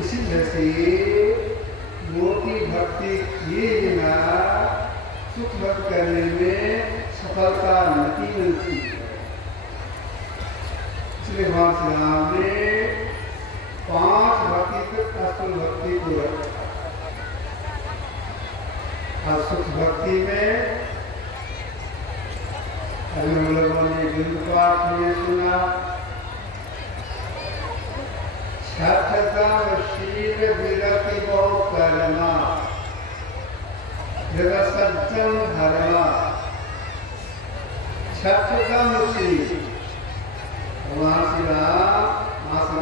इसी तरह से मोटी भक्ति किए बिना सुख भक्त करने में सफलता नहीं मिलती है। इसलिए भगवान श्री राम ने 5 भक्ति तक असुर भक्ति को रखा। और सुख भक्ति में अभी हम लोगों ने बिंदु पाठ में सुना, छठदम शील विरति बहु कर्मा सज्जन धर्मा। छठदम शील भगवान श्री राम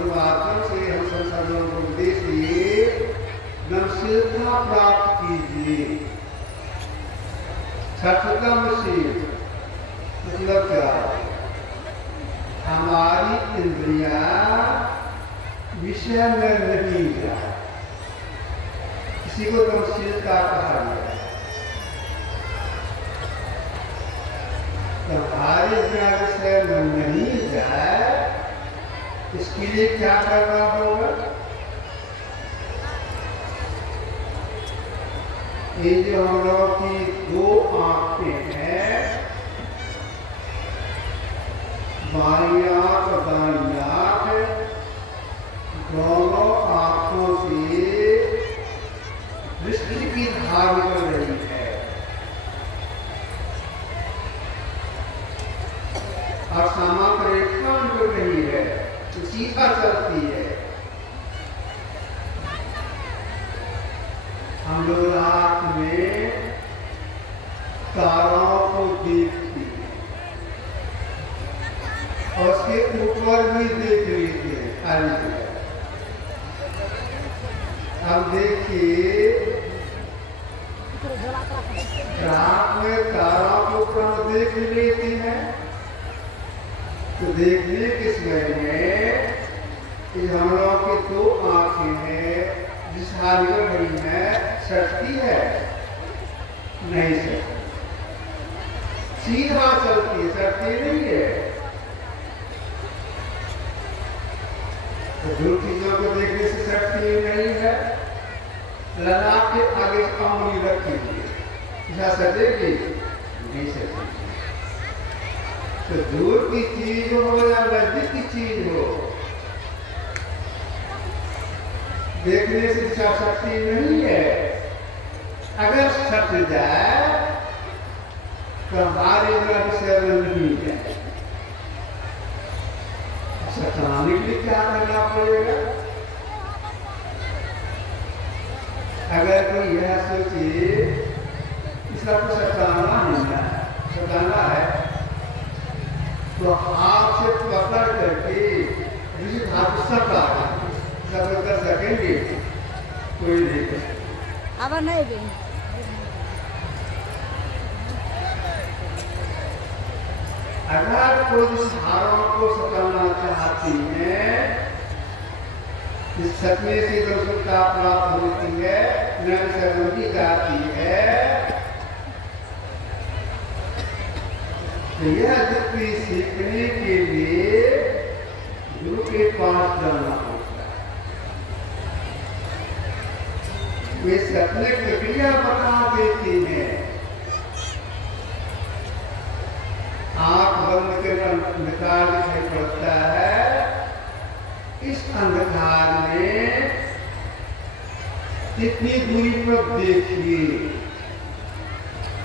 माध्यम से हम संसार को उपदेश दिए, नमशीलता प्राप्त कीजिए। छठदम शील मतलब क्या? हमारी इंद्रियां विषय में नहीं जाए, इसी को तमशीलता कहा गया है। तो हमारी इंद्रियां विषय में नहीं जाए, इसके लिए क्या करना होगा? ये जो हम लोगों की 2 आंखें हैं, बाईं आंख और दाईं आंख, दोनों आंखों से दृष्टि की धार निकल रही है और समांतर रेखा निकल रही है, तो सीधा चलती है। हम लोग रात में तारों को देखते हैं और उसके ऊपर भी देख लेते हैं खाली। अब देखिए, रात में तारों को ऊपर देख लेते हैं, तो देखने किस में कि हम लोगों की 2 आंखें हैं, जिस हाल निकल रही है, सकती है नहीं सकती, सीधा चलती है, सकती नहीं है। तो दूर चीजों को देखने से सकती नहीं है। ललाट के आगे अंगुली रखेंगे, क्या सकेगी? नहीं सकेगी। तो दूर की चीज हो या नजदीक की चीज हो, देखने से दिशा शक्ति नहीं है। अगर सट जाए तो हमारे विषय में नहीं जाए। सटाने के लिए क्या करना पड़ेगा? अगर कोई यह सोचे इसका कुछ सटाना नहीं है, सटाना है, तो हाथ से पकड़ करके जिस हाथ सटा सब कर सकेंगे? कोई नहीं कर सकता। अब नहीं भी अगर कोई धारों को सटाना चाहती है, इस सटने से जो सुखता प्राप्त होती है, नई सर्वती जाती है, तो यह युक्ति सीखने के लिए गुरु के पास जाना होता है। वे सपने प्रक्रिया बता देती है। आंख बंद कर अंधकार दिखाई पड़ता है, इस अंधकार में कितनी दूरी पर देखिए,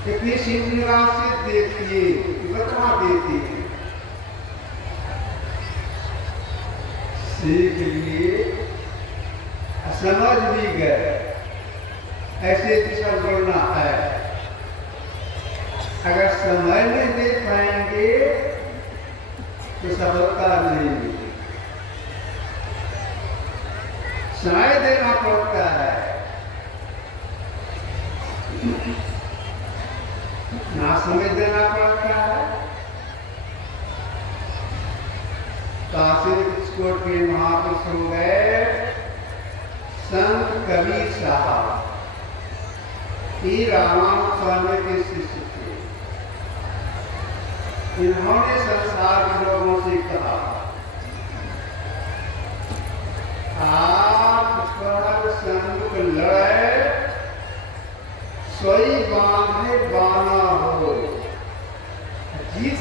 कितनी शिवनिगाह से देखिए, बता देती है। सीख लिए, समझ भी गए, ऐसे दिशा बोलना है। अगर समय नहीं दे पाएंगे तो सफलता नहीं मिलेगी। समय देना पड़ता है, ना समय देना पड़ता है। काशी कोट के महापुरुष हो गए संत कबीर साहब, रामानंद स्वामी के शिष्य थे। इन्होंने संसार के लोगों से कहा, आप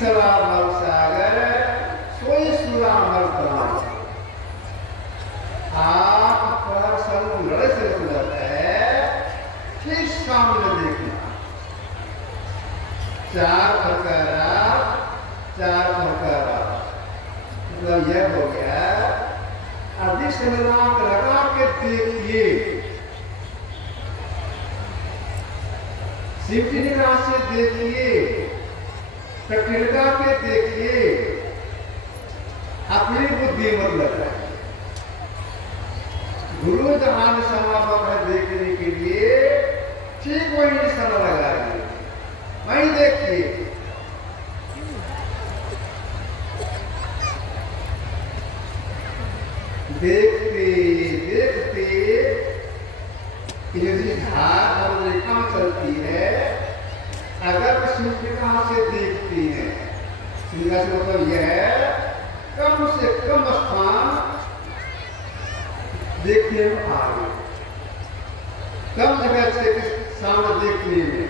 सला भव सागर सोई सुरा मर प्राण। आप पर समुद्र से गुजरता है, ठीक सामने देखना। चार प्रकारा, चार प्रकारा, मतलब यह हो गया। अधिक समय लगा के देखिए, सिमटी निगाह से देखिए, कठिनता के देखिए, अपनी बुद्धि मत लगाए। गुरु जहां समापक है देखने के लिए, ठीक वही निशाना लगाइए, वही देखिए। देखते देखते यदि धार और रेखा चलती है, अगर सूर्यरेखा से देखती है, सूर्य से मतलब यह है कम से कम स्थान देखने में आ गए, कम जगह से सामने देखने में।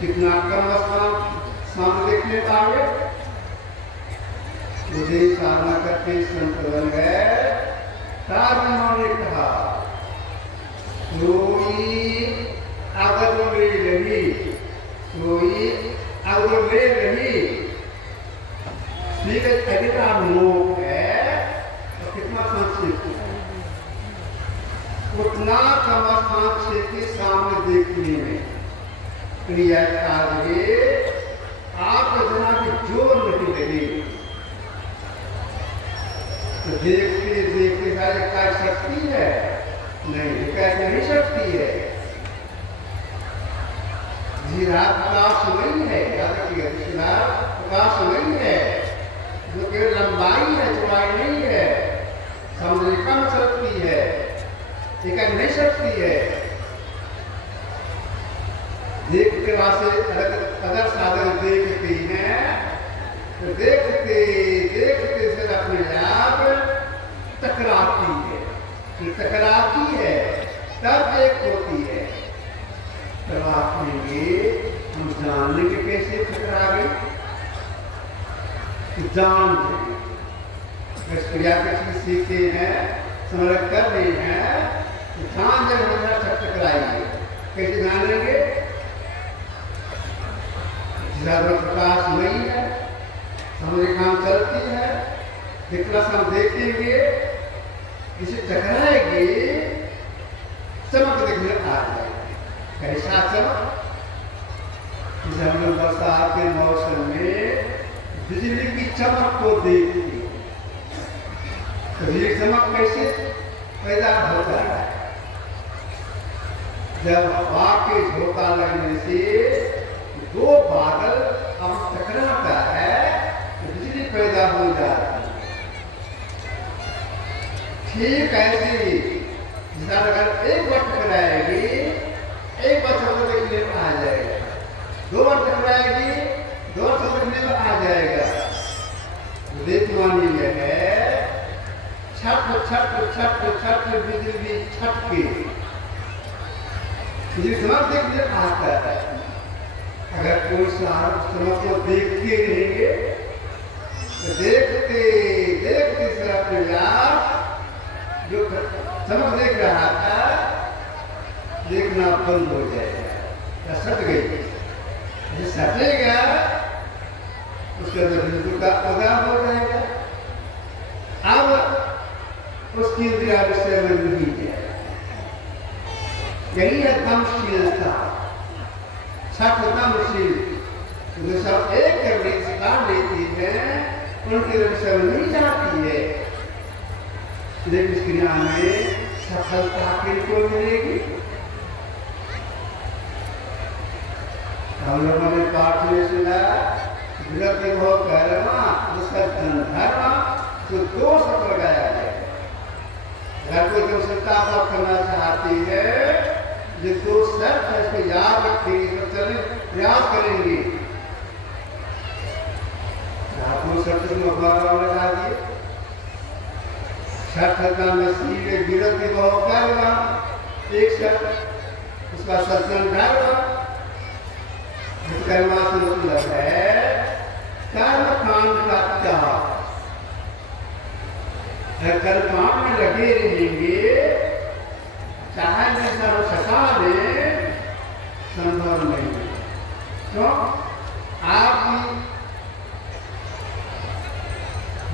कितना कम स्थान सामने देखने में आ गए। मुझे साधना करके संत बन गए। उन्होंने कहा सोई अगर में रही, सोई अगर में रही, अगर मोह है तो कितना संक्षेप, उतना कम स्थान के सामने देखने में क्रिया कार्य आप जना की जोर नहीं लगे। तो देखते देखते सारे काय शक्ति है नहीं, कैसे नहीं शक्ति है। जीरात प्रकाश नहीं है, याद रखिए, प्रकाश नहीं है, जो कि लंबाई है, चौड़ाई नहीं है, समझ कम शक्ति है, एक नहीं शक्ति है। देखते वासे अगर साधन देखते हैं तो देखते देखते से अपने आप टकराती है, टकराती है तब एक होती है। तब आप कहेंगे हम जान लेंगे कैसे टकरा गई, जान लेंगे। क्रिया के चीज सीखते हैं, समझ कर रहे हैं, तो जान जब हमेशा टकराएंगे। कैसे जान लेंगे? ज्यादा प्रकाश नहीं है, समझ काम चलती है, जितना हम देखेंगे इसे टकराएगी, चमक देखने आ जाएगी। कैसा चमक? जैसे हम लोग बरसात के मौसम में बिजली की चमक को देखते हैं, तो ये चमक कैसे पैदा होता है? जब हवा के झोंका लगने से दो बादल अब टकराता है तो बिजली पैदा हो जाती है। ठीक ऐसे ही अगर एक बार टकराएगी, एक बार शब्द देखने में आ जाएगा, दो बार टकराएगी, दो बार शब्द देखने में आ जाएगा। देखवानी यह है छट छट छट छट बिजली छटके समझ देखने आता है। अगर कोई समझ को देखते रहेंगे तो देखते देखते से अपने आप जो समझ देख रहा था देखना बंद हो जाएगा, सट गई। जो सटेगा उसके अंदर बिल्कुल का आगाम हो जाएगा। अब उसकी इंद्रिया विषय में नहीं है। यही है दमशीलता, दमशील जो सब एक करने सिखार लेती है, उनकी विषय में नहीं जाती है। लेकिन इस क्रिया में सफलता किनको मिलेगी? हम लोगों ने पाठ में सुना विरक्ति हो कर्मा धर्म तो दो शब्द लगाया है। अगर कोई जो सत्ता करना चाहती है, जो दो शर्त है इसको याद रखेंगे, तो चले प्रयास करेंगे। दो शर्त लगा दिए, शर्त का नसीब विरक्ति हो कर्मा एक शर्त, उसका सत्संग धर्म। कर्मा से मतलब है कर्मकांड का त्याग। कर्मकांड में लगे रहेंगे, चाहे जैसा हो सका दे, संभव नहीं है। क्यों? आपकी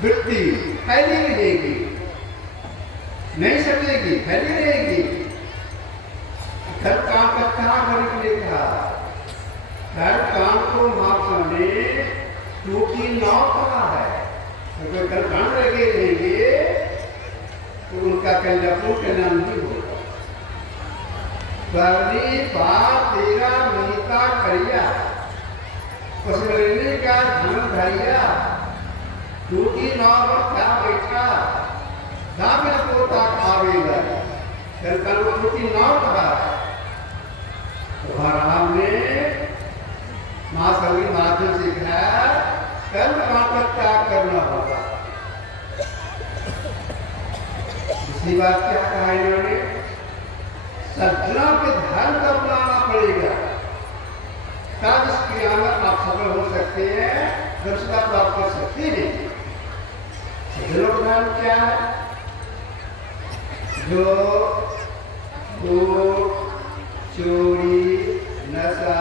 वृत्ति फैली रहेगी, नहीं सकेगी, फैली रहेगी। घर काम का क्या करने के लिए था? घर काम को महात्मा ने टूटी नाव कहा है। तो घर काम लगे रहेंगे तो उनका कल्याण नहीं होगा। करनी बात तेरा मीता करिया, उसमें का धन धरिया, टूटी नाव पर क्या बैठा, दाबिल को तक आवेगा। फिर कल वो टूटी नाव कहा। तो महाराज ने महासंगी माध्यम से कहा, कर्म कांड का त्याग करना होगा। दूसरी बात क्या कहा इन्होंने? सज्जनों के धर्म को अपनाना पड़ेगा, तब इस क्रिया में आप सफल हो सकते हैं, दर्शता प्राप्त कर सकते हैं। सज्जनों का धर्म क्या है? जो भूख, चोरी, नशा,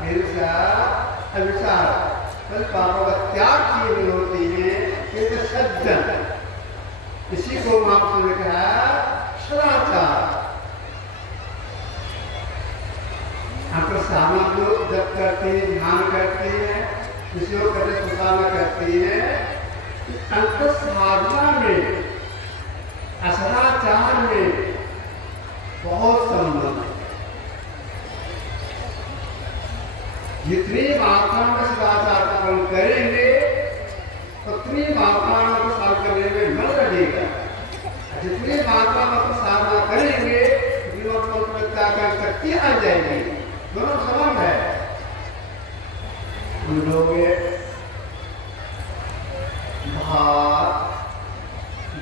हिंसा, अभिशाप, बस पापों का त्याग किए हुए होते हैं, ये सज्जन। इसी को महापुरुष ने कहा सदाचार। आपको सामना को जब करते हैं, ध्यान करते हैं, किसी को करते सुखाना करते हैं, अंत साधना में, असदाचार में बहुत संबंध है। जितनी मात्रा में सदाचार का पालन करेंगे, उतनी मात्रा में प्रसाद करने में मन लगेगा। जितनी मात्रा में साधना करेंगे, उतनी का शक्ति आ जाएगी। दोनों संबंध है। हम लोग भात,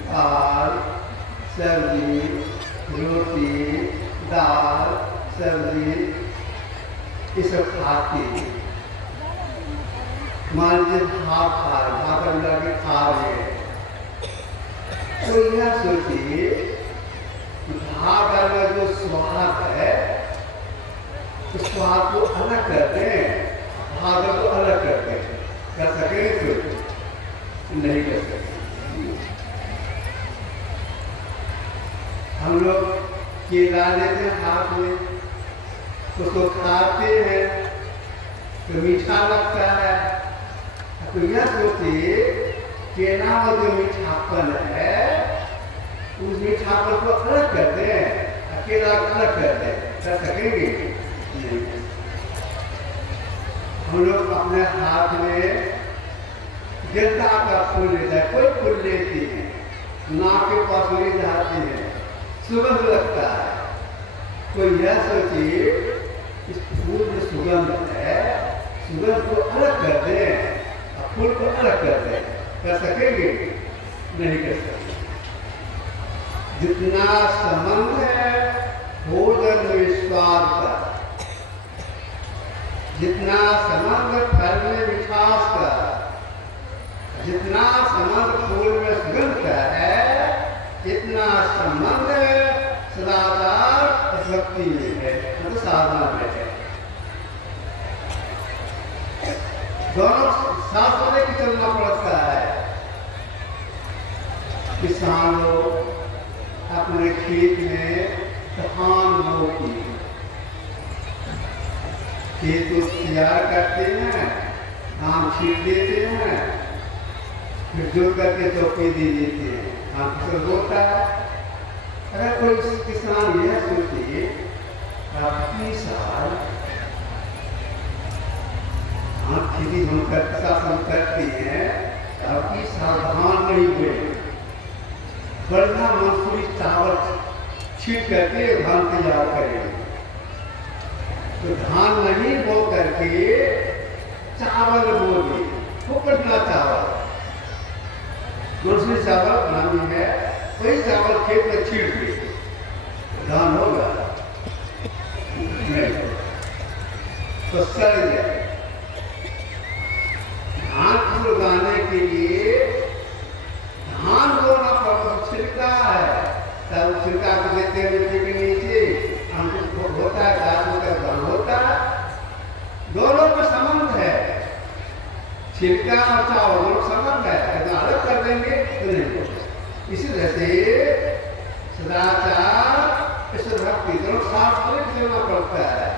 दाल, सब्जी, रोटी, दाल, सब्जी ये सब खाते हैं। मान लीजिए भात खा रहे, भात मिला के खा रहे हैं, तो यह सोचिए भात का जो स्वाद है, उस स्वाद को अलग करते हैं, भात को अलग करते हैं। कर सकेंगे तो नहीं कर सकते। हम लोग केला लेते हैं हाथ में, उसको खाते हैं तो मीठा लगता है। तो यह सोचिए केला में जो मीठापन है, उस मीठापन को अलग करते हैं, केला अलग करते हैं। कर सकेंगे नहीं। हम लोग अपने हाथ में गेंदा का फूल लेता है, कोई फूल लेती है, नाक के पास ले जाते हैं, सुगंध लगता है। तो यह सोचिए इस फूल में सुगंध है, सुगंध को अलग कर दें, फूल को अलग कर दें। कर सकेंगे नहीं कर सकते। जितना संबंध है भोजन में स्वाद का, जितना संबंध फल में मिठास का, जितना संबंध फूल में सुगंध का है, इतना संबंध सदाचार भक्ति में है, मतलब साधना में है। दोनों साथ में लेकर चलना पड़ता है। किसान लोग अपने खेत में धान बोती, खेत को तैयार करते हैं, धान छीट देते हैं, फिर जोत करके चौकी दे देते हैं, धान फसल बोता है। अगर कोई किसान यह सोचे काफी साल खेती हम करते हैं, काफी साल धान नहीं हुए, बढ़िया मंसूरी चावल छीट करके धान तैयार करें, तो धान नहीं बो करके चावल बोले, वो बढ़िया चावल मंसूरी चावल बनानी है, वही चावल खेत में छीट दे, धान होगा नहीं तो सड़ जाए। धान छिलका और चावल दोनों संबंध है, अगर अलग कर देंगे तो नहीं होगा। इसी तरह से सदाचार ईश्वर भक्ति दोनों साथ में चलना पड़ता है।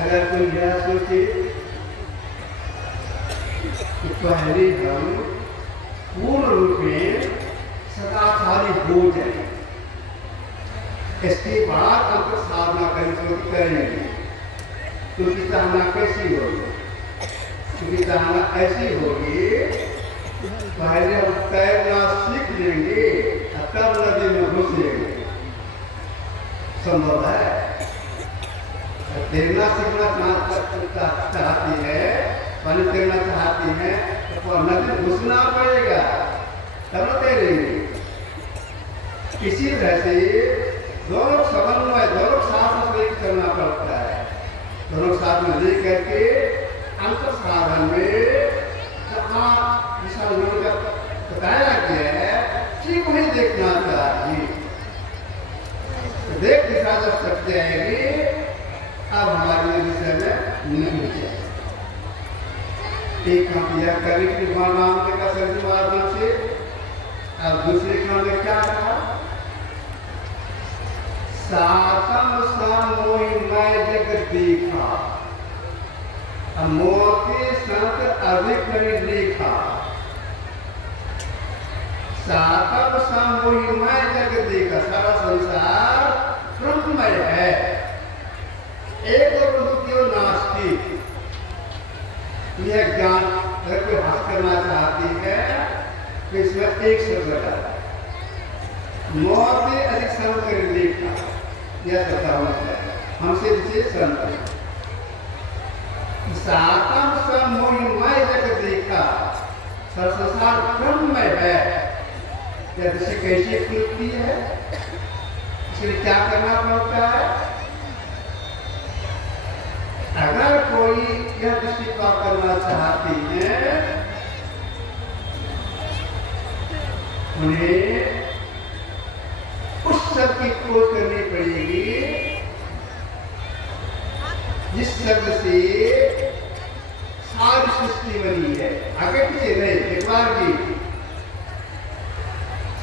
अगर कोई यह सोचे कि पहले हम पूर्ण रूप में सदाचारी हो जाए, इसके बाद हम साधना करेंगे, क्योंकि साधना कैसी होगी? क्योंकि साधना ऐसी होगी, पहले हम तैरना सीख लेंगे तब नदी में घुसेंगे, संभव है? तैरना सीखना चाहती है, पानी तैरना चाहती है तो नदी में घुसना पड़ेगा तब तैरेंगे। इसी तरह से दोनों समन्वय, दोनों साथ में करना पड़ता है। दोनों साथ में ले करके अंतर साधन में जहाँ दिशा बताया गया है ठीक वही देखना चाहिए। तो देख दिशा जब सट जाएगी अब हमारे विषय में नहीं जाए। एक काम यह कवि की मामले का सर्जी माध्यम से, अब दूसरे काम में क्या कहा? सातम समोहि मैं जग देखा, मोती संत अधिक नहीं देखा। सातम समोहि मैं जग देखा, सारा संसार ब्रह्ममय है, एक और क्यों नास्तिक। यह ज्ञान अगर कोई हासिल करना चाहती है तो इसमें एक शब्द डाला, मोती अधिक संत कर देखा, यह करता है हमसे नीचे संत। सातम समोहि मैं जग देखा, संसार ब्रह्ममय है, यह दृष्टि कैसी खुलती है? इसलिए क्या करना पड़ता है? अगर कोई यह दृष्टि प्राप्त करना चाहती है उन्हें उस शब्द की खोज करनी पड़ेगी जिस शब्द से सारी सृष्टि बनी है, आगे पीछे नहीं। एक बार की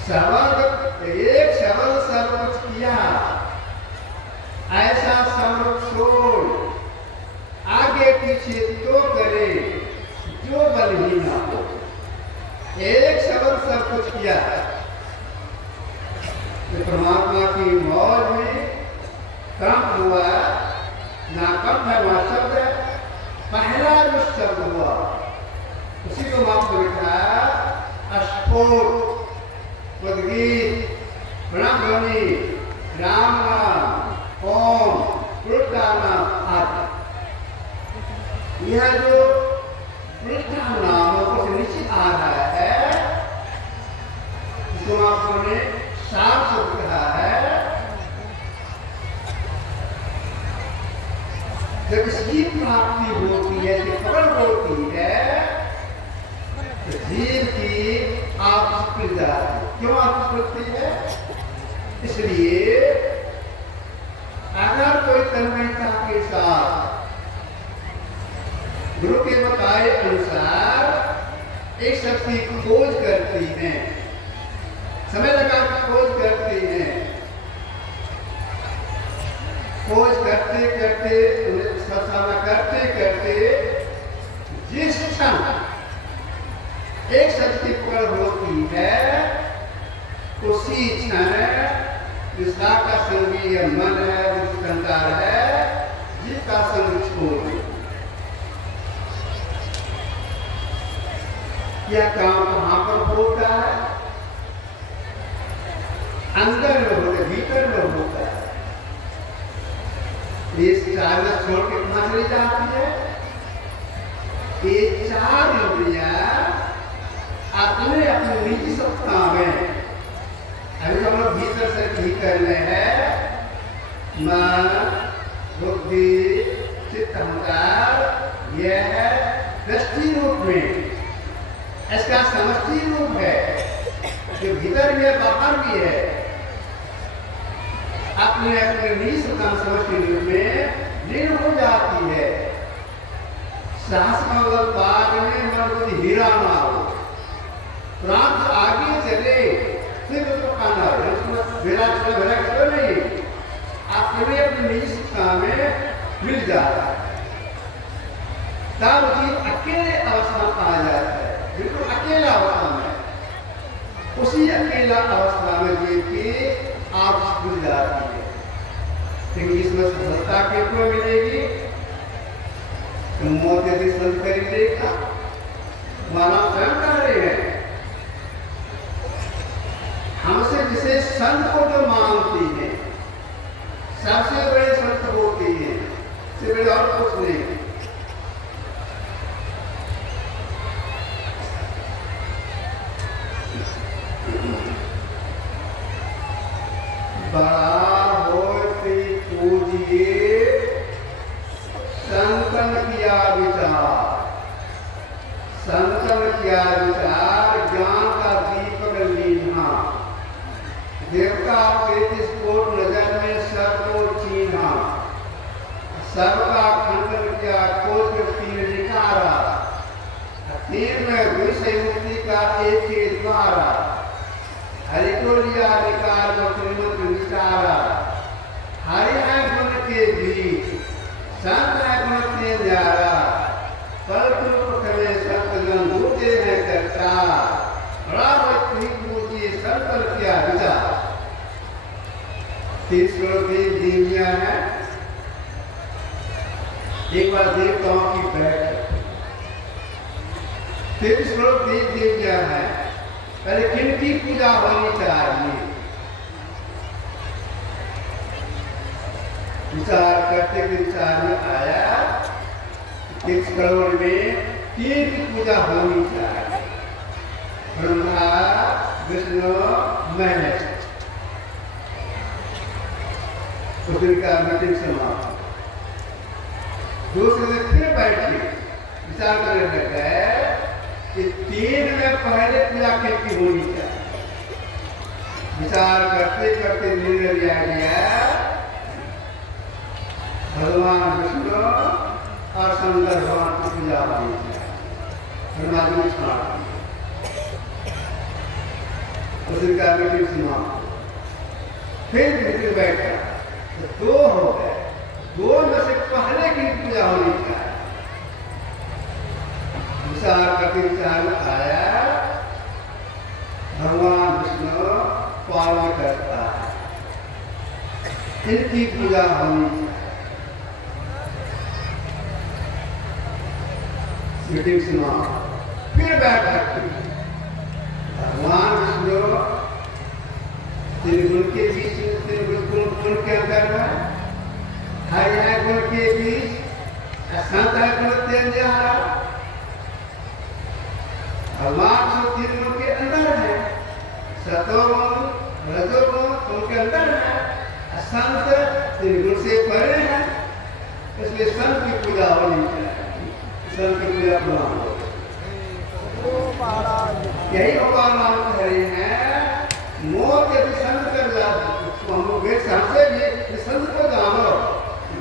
शब्द, एक शब्द सब कुछ किया, ऐसा शब्द छोड़ आगे पीछे तो करे जो बलहीन ना हो। एक शब्द सब कुछ किया, तो परमात्मा की मौज में कम हुआ ना, कम है वह शब्द पहला जो शब्द हुआ उसी को आपको लिखा अस्फोट, उद्गीत, प्रणध्वनि, राम नाम, ओम, पुरुषा नाम आदि। यह जो पुरुषा नामों को नीचे आ रहा है जिसको आपने साफ शब्द कहा है, जब इसकी प्राप्ति होती है, खबर होती है तो जीव की आपसी जाती है। क्यों आपसी है? इसलिए अगर कोई तन्मयता के साथ गुरु के बताए अनुसार एक शक्ति की खोज करती हैं, समय लगा खोज करती हैं, खोज करते करते साधना करते करते जिस क्षण एक शक्ति पकड़ होती है उसी क्षण जिसका का संगी यह मन है, संकार है, जिसका संग छोड़ यह काम कहाँ पर होता है? अंदर में होता है, भीतर में होता है। ये चार में छोड़ के कहाँ चली जाती है? ये चार इंद्रियां अपने अपने निजी सत्ता में, अभी हम लोग भीतर से भीतर में है, मन, बुद्धि, चित्त, अहंकार, यह है दृष्टि रूप में, इसका समष्टि रूप है, जो भीतर भी है बाहर भी है, अपने अपने निजी सत्ता समष्टि रूप में लीन हो जाती है। साहस का मतलब बाग में मन को हीरा ना हो, प्रांत आगे चले फिर उसको खाना है, उसको भेड़ा क्यों नहीं, आप कभी अपनी निजी शिक्षा में मिल जाता है, तब जी अकेले अवस्था आ जाता है, बिल्कुल अकेला अवस्था में, उसी अकेला अवस्था में जी की आप मिल जाती है। लेकिन इसमें सफलता किसको मिलेगी? मौत यदि संत कर देगा, महाराज स्वयं कह रहे हैं, हमसे जिसे संत को जो मानती है, सबसे बड़े संत होती है, इससे बड़े और कुछ नहीं। बड़ा होती पूजिए संतन किया विचार, संतन किया विचार ज्ञान का दीपक लीना, देवता तेजिस कोट नजर में सबको चीना, सबका खंडन किया कोट तीर निकारा, तीर में विषय मुक्ति का एक ही द्वारा, हरि को लिया निकाल को श्रीमत विचारा, हरि है गुण के बीच, संत है गुण के न्यारा, परंतु प्रथमे संत गण दूते हैं करता, बड़ा व्यक्ति पूजी संतन किया विचार। 30 करोड़ देवियां हैं, एक बार देवताओं की बैठक, 30 करोड़ देवियां हैं, पहले किनकी पूजा होनी चाहिए? विचार करते विचार में आया 30 करोड़ में 3 की पूजा होनी चाहिए, ब्रह्मा विष्णु महेश। उस दिन का मीटिंग समाप्त, दूसरे दिन फिर बैठे विचार करने लग गए कि 3 में पहले पूजा किसकी होनी चाहिए। विचार करते करते निर्णय लिया गया भगवान विष्णु और शंकर भगवान की पूजा होनी चाहिए। उसी का मीटिंग समाप्त, फिर मीटिंग बैठा तो 2 हो गए, 2 में से पहले की पूजा होनी चाहिए। विचार करते विचार में आया भगवान विष्णु पालन करता है, इनकी पूजा होनी चाहिए। मीटिंग सुना, फिर बैठक, भगवान विष्णु तीन गुण के बीच, 3 गुण के अंदर में, हरि है गुण के बीच, संत है गुण तेज रहा, भगवान सब 3 गुण के अंदर है, सतोगुण रजोगुण उनके अंदर है, संत 3 गुण से परे है, इसलिए संत की पूजा होनी चाहिए, संत की पूजा प्रमाण हो। यही भगवान मान कह रहे हैं, मौत यदि संत कर जाए तो हम लोग हमसे भी संत को जानो,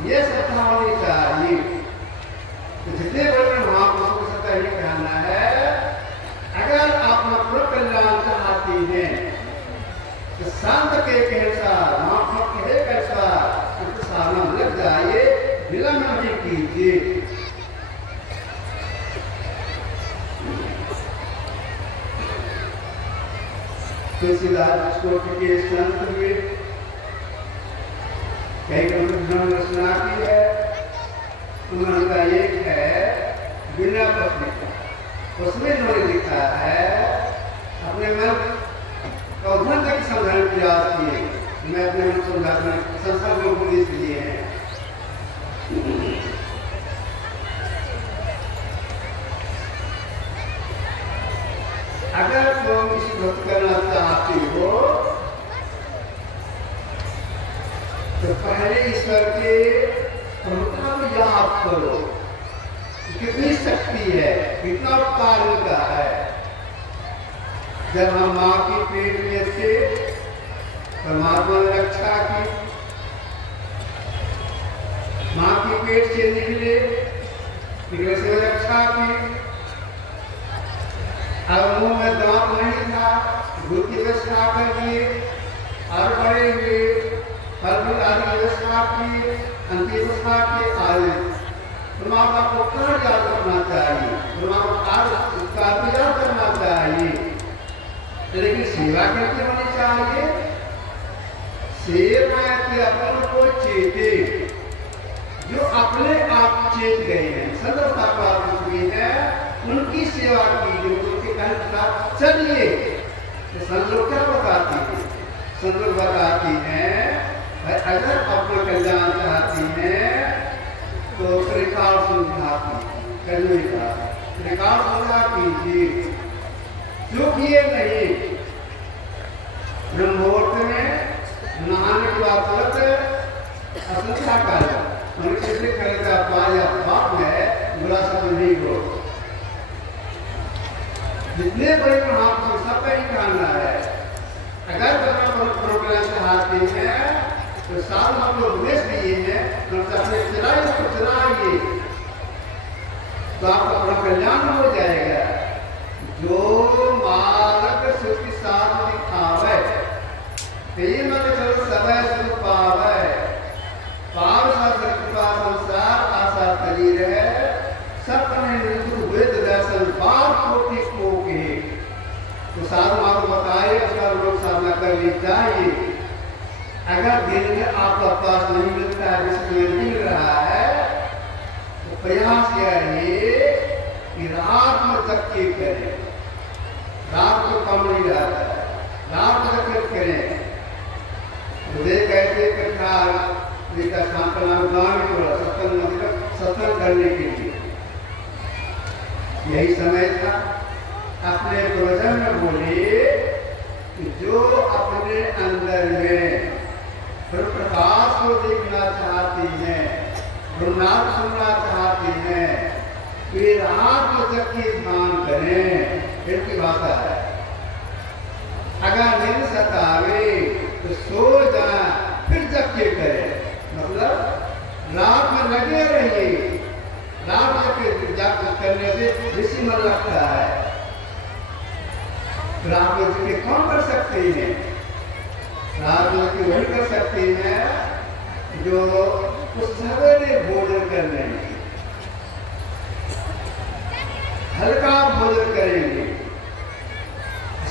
ये सत्ता होनी चाहिए। तो जितने बड़े महापुरुषों को सत्ता ये कहना है, अगर आप अपना कल्याण चाहते हैं तो संत के अनुसार, महापुरुष के अनुसार उनके सामने लग जाइए, विलंब नहीं कीजिए। तुलसीदास के संत हुए, कई उन्होंने रचना की है, उन्होंने का एक है बिना पत्रिका, उसमें इन्होंने लिखा है अपने मन का उद्धरण तक समझाने की प्रयास किए, मैं अपने मन समझाने संसार को उपदेश दिए हैं। अगर तुम किसी भक्त करना चाहते हो तो पहले ईश्वर के प्रभुता को याद करो, कितनी शक्ति है, कितना उपकार का है। जब हम माँ के पेट में थे, परमात्मा ने रक्षा की, माँ के पेट से निकले, टिकले से रक्षा की। अब मुंह में दांत नहीं था, दूध की व्यवस्था कर दिए और बड़े हुए फल फूल आदि व्यवस्था की, अंतिम व्यवस्था की आए। परमात्मा को कहाँ याद करना चाहिए, परमात्मा का याद करना चाहिए, लेकिन सेवा कैसे होनी चाहिए? सेवा के अपन को चेते, जो अपने आप चेत गए हैं, सदस्यता प्राप्त हुई है, उनकी सेवा कीजिए, उनके कहने चलिए। तो संत क्या बताती है? संत बताती हैं अगर अपना कल्याण चाहती हैं तो त्रिकाल सुझाती करने का त्रिकाल सुझा कीजिए। जो किए नहीं ब्रह्मोर्त में नहाने के बाद तुरंत असंख्या कार्य मनुष्य से करेगा पाया पाप है, बुरा शब्द नहीं हो। जितने बड़े महापुरुष सबका ही कहना है, अगर प्रोग्राम चाहते हैं तो साल हम लोग उपदेश दिए हैं, अपने चलाइए तो आपका अपना कल्याण हो जाएगा। जो मालक सुख के साथ दिखावे, तेल मत चलो समय सुख पावे, पाव शास्त्र कृपा संसार आशा करी रहे, सब वेद दर्शन बार कोटि को के। तो साधु आपको बताइए, उसका लोग साधना करनी चाहिए। अगर दिन में आपका पास नहीं मिलता है, जिसमें मिल रहा है, तो प्रयास करिए कि रात में तक करें। रात को कम नहीं रहता है, रात में तक करें। हृदय कहते प्रकार सत्संग करने के लिए यही समय था। अपने प्रवचन में बोले कि जो अपने अंदर में प्रकाश को देखना चाहती हैं, गुरुनाथ सुनना चाहती हैं, वे रात को जग के ध्यान करें। इनकी भाषा है, अगर नींद सतावे तो सो जाए, फिर जग के करें। मतलब रात में लगे रहिए, रात जग करने से ऋषि मन लगता है। रात में जग कौन कर सकते हैं? रात में वही कर सकते हैं जो उस सवेरे भोजन कर लेंगे, हल्का भोजन करेंगे,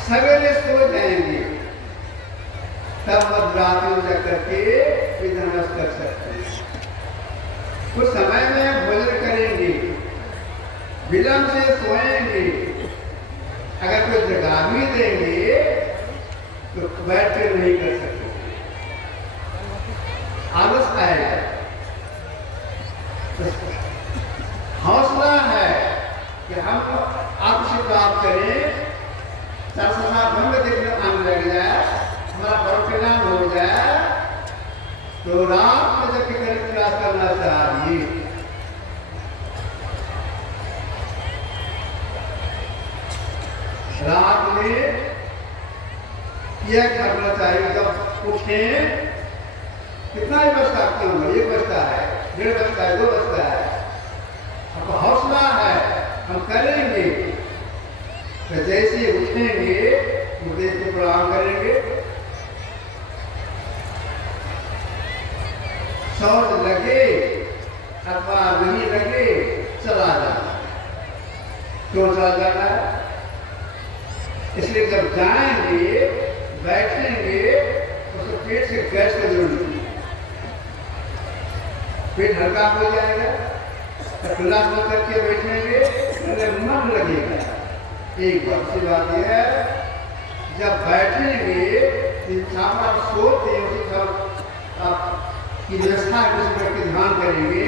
सवेरे सो जाएंगे, तब मध्यरात में जाकर के विधनस कर सकते हैं। कुछ समय में भोजन करेंगे, विलंब से सोएंगे, अगर कोई जगा भी देंगे तो बैठ कर नहीं कर सकते, आलस आएगा। हौसला है कि हम आपसे प्राप्त करें, भंग देखने आने लग जाए, हमारा परिणाम हो जाए, तो रात में जब प्रयास करना चाहिए। रात में यह करना चाहिए, जब उठें कितना ही बजता, क्यों 1 बजता है, 1:30 बजता है, 2 बजता है, आपको हौसला है, हम करेंगे। तो जैसे उठेंगे मुझे को प्रणाम करेंगे, शौच लगे अथवा नहीं लगे चला जाना। क्यों चला जाना है? इसलिए जब जाएंगे बैठेंगे तो पेट से गैस का जरूरत नहीं, पेट हल्का हो जाएगा, खुला हो करके बैठेंगे, मन लगेगा। एक बात सी बात यह है, जब बैठेंगे सोते की व्यवस्था करके ध्यान करेंगे,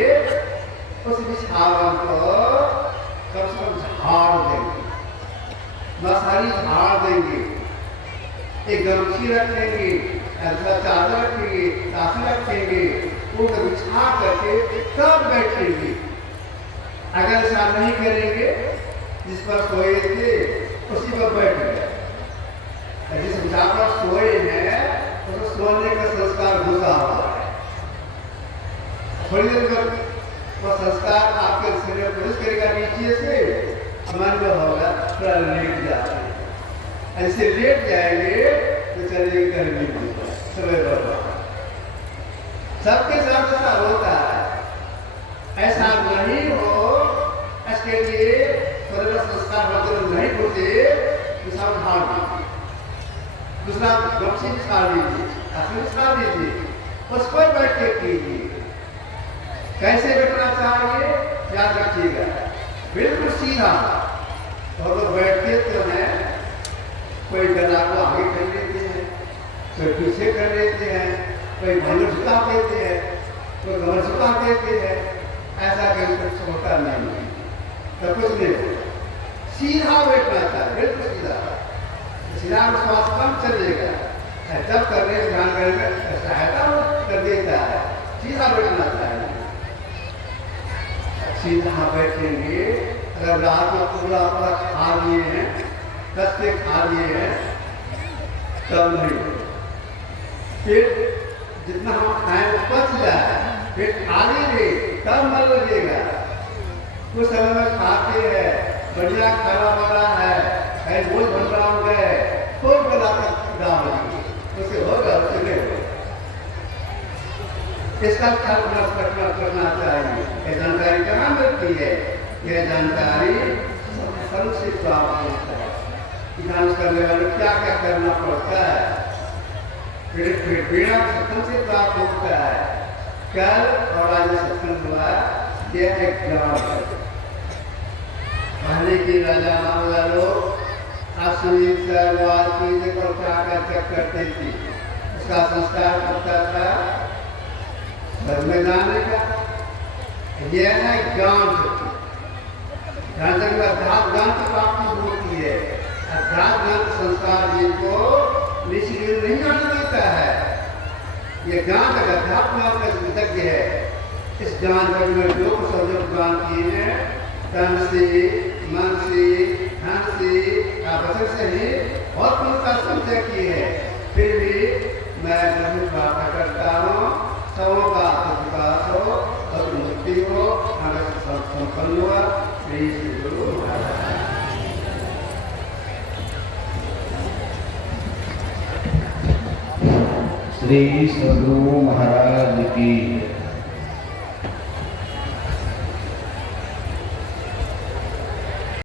उस बिछावन को कम से कम झाड़ देंगे, मसारी झाड़ देंगे, एक गमछी रखेंगे, ऐसा चादर रखेंगे, तासी रखेंगे, उनको बिछा करके तब बैठेंगे। अगर ऐसा नहीं करेंगे, जिस पर सोए थे उसी पर बैठ गए, जिस जहाँ पर सोए हैं तो सोने का संस्कार घुसा हुआ है। थोड़ी देर बाद वो संस्कार आपके शरीर में प्रवेश करेगा, नीचे से मन में होगा थोड़ा लेट जाते हैं। ऐसे लेट जाएंगे तो चलिए गर्मी में समय बर्बाद। सबके साथ ऐसा होता है, ऐसा नहीं हो इसके लिए थोड़े संस्कार वगैरह नहीं होते तो सब ढाल दीजिए, दूसरा गमछी बिछा लीजिए, असली बिछा दीजिए, उस पर बैठ के कीजिए। कैसे बैठना चाहिए याद रखिएगा, बिल्कुल सीधा। और लोग बैठते तो हैं, कोई गला को आगे कर लेते हैं, कोई पीछे कर लेते हैं, कोई भंवर झुका देते हैं, कोई घमर झुका देते हैं। ऐसा कहीं कुछ होता नहीं है, तो कुछ नहीं होता। सीधा बैठना चाहिए, बिल्कुल सीधा। सीधा में श्वास कम चलेगा, जब करने से ध्यान करने में सहायता कर देता है। सीधा बैठना चाहिए, सीधा बैठेंगे। अगर रात में पूरा पूरा खा लिए हैं, कस के खा लिए हैं, तब नहीं। फिर जितना हम खाएं वो पच जाए, फिर खाली रहे तब मन लगेगा। कुछ समय में खाते हैं, बढ़िया खाना बना है, कहीं बोझ भंडारा हो गए, खूब गला तक डाल उसे होगा, उसे नहीं होगा। इसका ख्याल करना चाहिए। ये जानकारी कहाँ मिलती है? यह जानकारी सत्संग से प्राप्त होता है। ध्यान करने वाले क्या क्या करना पड़ता है, फिर बिना सत्संग से प्राप्त होता है। कल और आज सत्संग हुआ, यह एक ज्ञान है। पहले की राजा महाराजा लोग आश्रमी सहवास की पर क्या करते थे, उसका संस्कार होता था घर में जाने का। यह है ज्ञान शक्ति। ध्यान से अध्यात्म ज्ञान की प्राप्ति होती है। अध्यात्म ज्ञान संस्कार जी को निश्चित नहीं जाने देता है। यह ज्ञान का अध्यात्म ज्ञान का विशेषज्ञ है। इस ज्ञान में जो कुछ ज्ञान किए हैं, तन से, मन से, धन से, वचन से ही बहुत उनका संचय किए है। फिर भी मैं जरूर प्रार्थना करता हूँ सबों का विकास हो और मुक्ति हो, संपन्न हुआ। श्री गुरु महाराज। श्री सद्गुरु महाराज की